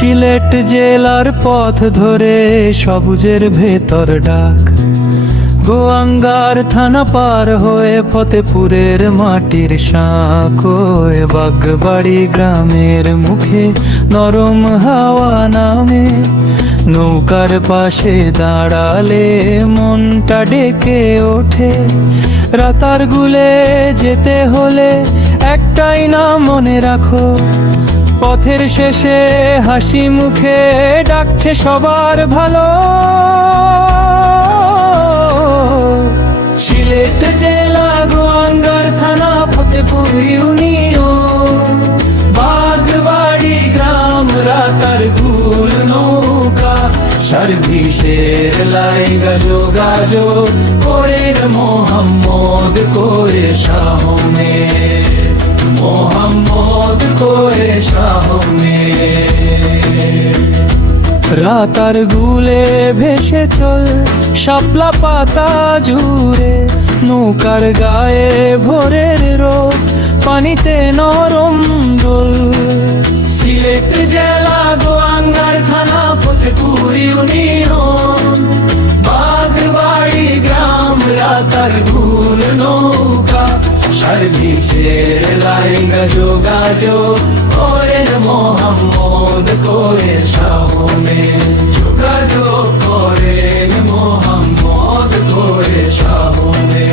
সিলেট জেলার পথ ধরে সবুজের ভেতর ডাক, গোয়াঙ্গার থানা পার হয়ে ফতেপুরের মাটির সাঁকোয় বাগবাড়ি গ্রামের মুখে নরম হাওয়া নামে। নৌকার পাশে দাঁড়ালে মনটা ডেকে ওঠে। রাতার গুলে যেতে হলে একটাই নাম মনে রাখো, পথের শেষে হাসি মুখে ডাকছে সবার ভালো। সিলেট জেলা গোয়াঙ্গার থানা ফতেপুর ইউনিয়ন, বাগবাড়ি গ্রাম রাতার গুল নৌকা সার্ভিসের লাইগা যোগাযোগ করেন মোহাম্মদ করে শাহমে, মোহাম্মদ করে শাহমে। রাতার গুলে ভেসে চল শাপলা পাতা জুড়ে, নৌকার গায়ে ভোরের রোদ পানিতে নরম দোল। সিলেট জেলা গোয়াঙ্গার থানা ফতেপুর ইউনিয়ন, বাগবাড়ি গ্রাম রাতার গুল নৌকা সার্ভিসের লাইগা যোগাযোগ করেন মোহাম্মদ করে শাহমে, যোগাযোগ করেন মোহাম্মদ করে শাহমে।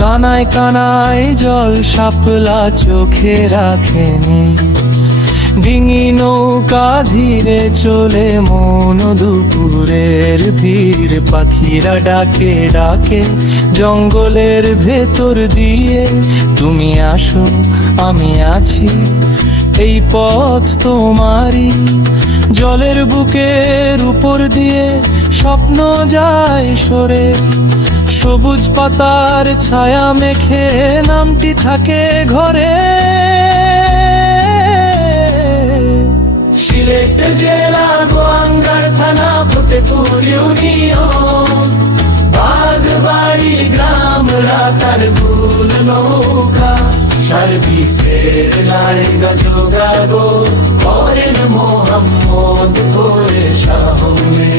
কানায় কানায় জল শাপলা চোখে রাখেনি, ডিঙি নৌকা ধীরে চলে মন দুপুরের ধীর। পাখিরা ডাকে ডাকে জঙ্গলের ভেতর দিয়ে, তুমি আসো আমি আছি এই পথ তোমারই। জলের বুকের উপর দিয়ে স্বপ্ন যায় সরে, সবুজ পাতার ছায়া মেখে নামটি থাকে ঘরে। সিলেট জেলা গোয়াঙ্গার থানা ফতেপুর ইউনিয়ন, বাগবাড়ি গ্রাম রাতার গুল নৌকা সার্ভিসের লাইগা যোগাযোগ করেন মোহাম্মদ করে শাহমে।